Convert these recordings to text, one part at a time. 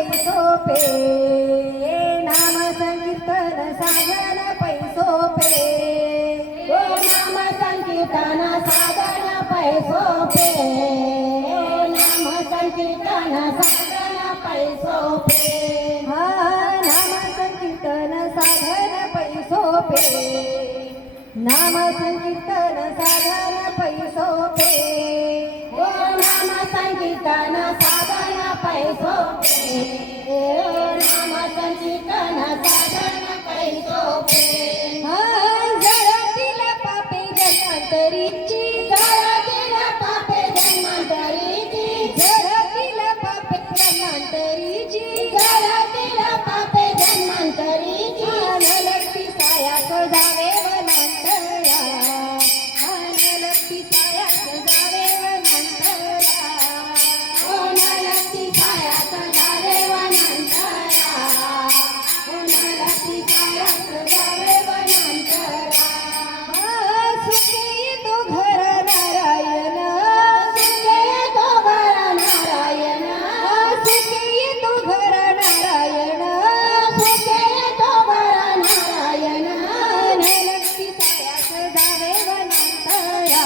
पैसोपे नाम संकीर्तन साधन पैसोपे नाम संकीर्तन साधन पैसोपे नाम संकीर्तन साधन पैसोपे नाम संकीर्तन साधन पैसोपे नाम संकीर्तन साधन पैसोपे नाम संकीर्तन साधन पैसोपे नाम संकीर्तन साधन पैसोपे जळतील पापे जन्मांतरीची जळतील पापे जन्मांतरीची जळतील पापे जन्मांतरीची जळतील पापे जन्मांतरीची लक्ष्मी सायास जावे वनांतरा लक्ष्मी सायास जावे वनांतरा लक्ष्मी सायास जावे वनांतरा लक्ष्मी सायास जावे वनांतरा सुखे येतो घर नारायण सुखे तो घर नारायण सुखे येतो घर नारायण सुखे तो घर नारायण लक्ष्मी सायास जावे वनांतरा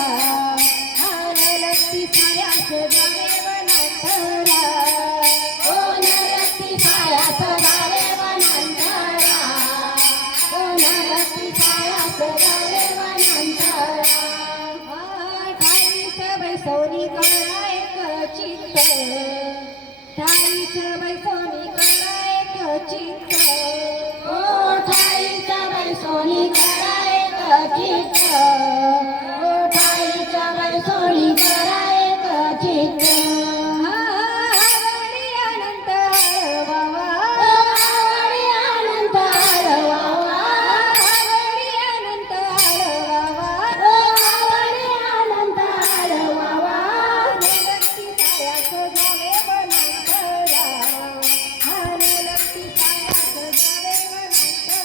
लक्ष्मी सायास जावे वनांतरा लक्ष्मी सायास जावे वनांतरा लक्ष्मी सायास जावे वनांतरा ठाईस बैसोनी करा एक चित्त ठाईस बैसोनी करा एक चित्त ठाईचा बैसोनी करा एक चित्त ठाईचा बैसोनी करा एक चित्त आवडी अनंत वावा आवडी अनंत आळवावा आवडी अनंत वावा आवडी अनंत आळवावा लक्ष्मी सायास जावे वनांतरा लक्ष्मी सायास जावे वनांतरा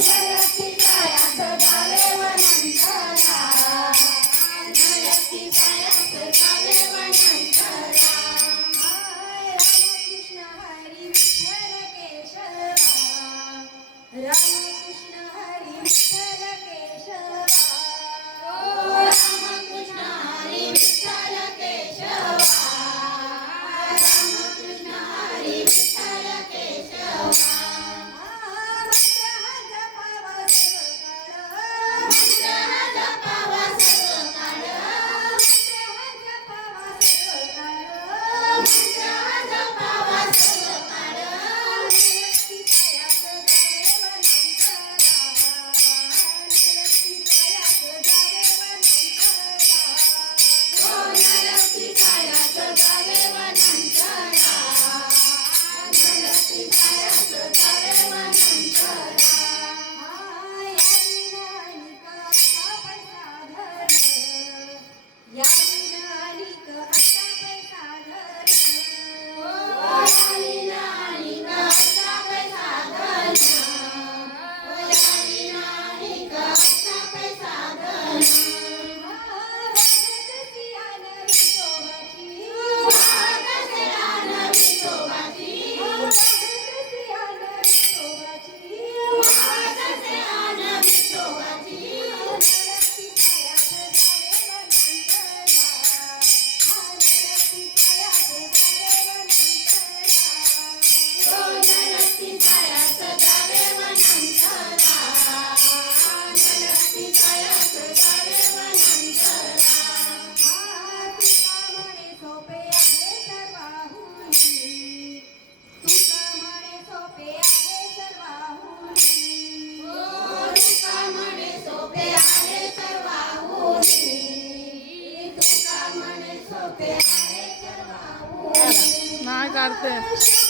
लक्ष्मी सायास जावे वनांतरा लक्ष्मी सायास जावे वनांतरा रामकृष्ण हरी विठ्ठल केशवा रामकृष्ण हरी विठ्ठल केशवा रामकृष्ण हरी विठ्ठल केशवा रामकृष्ण हरी विठ्ठल केशवा मंत्र हा जपावा सर्वकाळ मंत्र हा जपावा सर्वकाळ मंत्र हा जपावा सर्वकाळ मंत्र हा लक्ष्मी सायास जावे वनांतरा लक्ष्मी सायास जावे वनांतरा नाही काढते